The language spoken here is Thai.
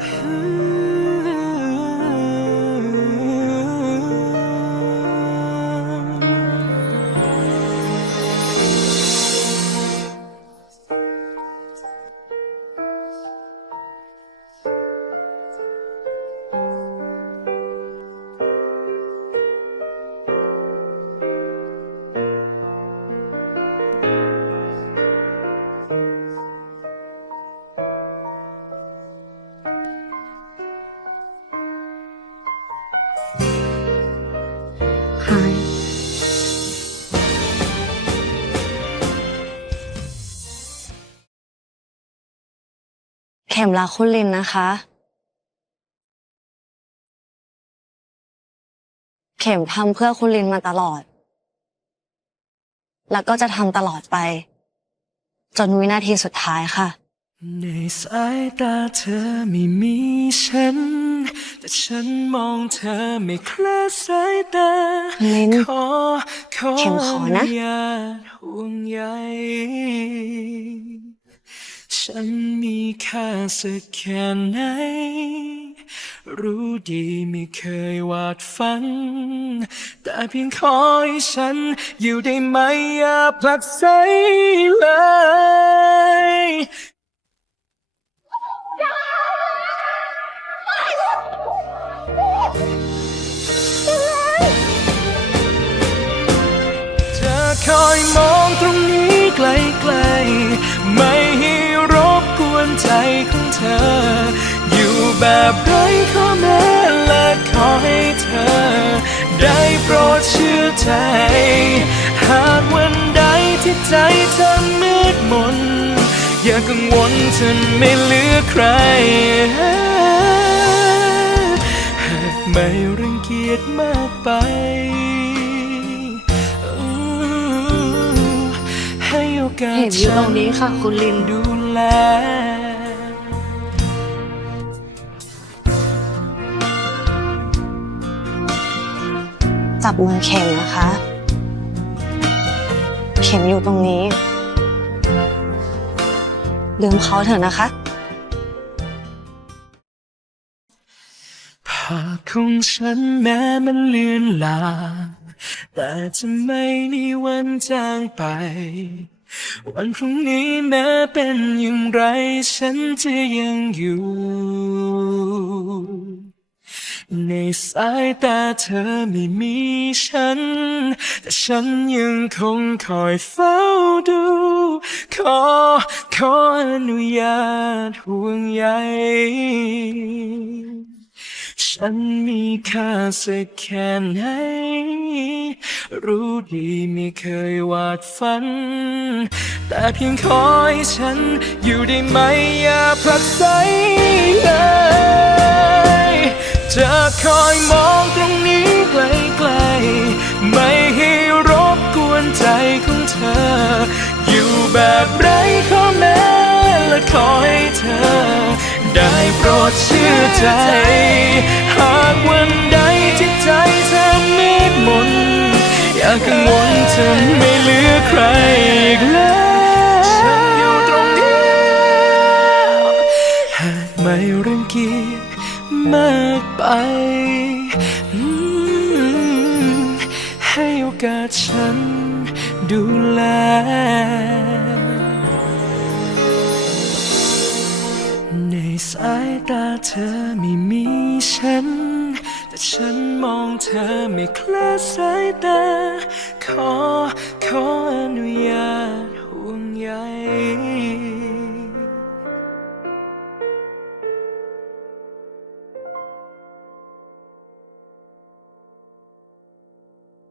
Who? ข็มรักคุณลินนะคะ เข็มทำเพื่อคุณลินมาตลอด แล้วก็จะทำตลอดไป จนวินาทีสุดท้ายค่ะ ในสายตาเธอไม่มีฉัน แต่ฉันมองเธอไม่คลาดสายตาลิ้นขอขอเข็มขอนะอญาตห่วงใย ฉันมีค่าสักแค่ไหน รู้ดีไม่เคยวาดฝัน แต่เพียงขอให้ฉันอยู่ได้ไหมอย่าผลักไสเลยจะคอยมองตรงนี้ไกลๆ ที่ใจเธอมืดมน อย่ากังวลเธอไม่เหลือใคร หากไม่รังเกียจมากไป ให้โอกาสเห็นอยู่ตรงนี้ค่ะ คุณลินดูแลจับมือเข็มนะคะ เข็มอยู่ตรงนี้ ลืมเขาเถอะนะคะ ภาพของฉันแม้มันเลือนลางแต่จะไม่มีวันจางไป วันพรุ่งนี้แม้เป็นอย่างไร ฉันจะยังอยู่ ในสายตาเธอไม่มีฉัน แต่ฉันยังคงคอยเฝ้าดู ขอ ขออนุญาตห่วงใยฉันมีค่าสักแค่ไหน รู้ดีไม่เคยวาดฝัน แต่เพียงขอให้ฉันอยู่ได้ไหมอย่าผลักไส คอยมองตรงนี้ไกลๆ ไม่ให้รบกวนใจของเธอ อยู่แบบไร้ข้อแม้และขอให้เธอ ได้โปรดเชื่อใจ หากวันใดที่ใจเธอมืดมน อย่ากังวลเธอไม่เหลือใคร ฉันดูแล ในสายตาเธอไม่มีฉัน แต่ฉันมองเธอไม่คลาดสายตา ขอขออนุญาตห่วงใย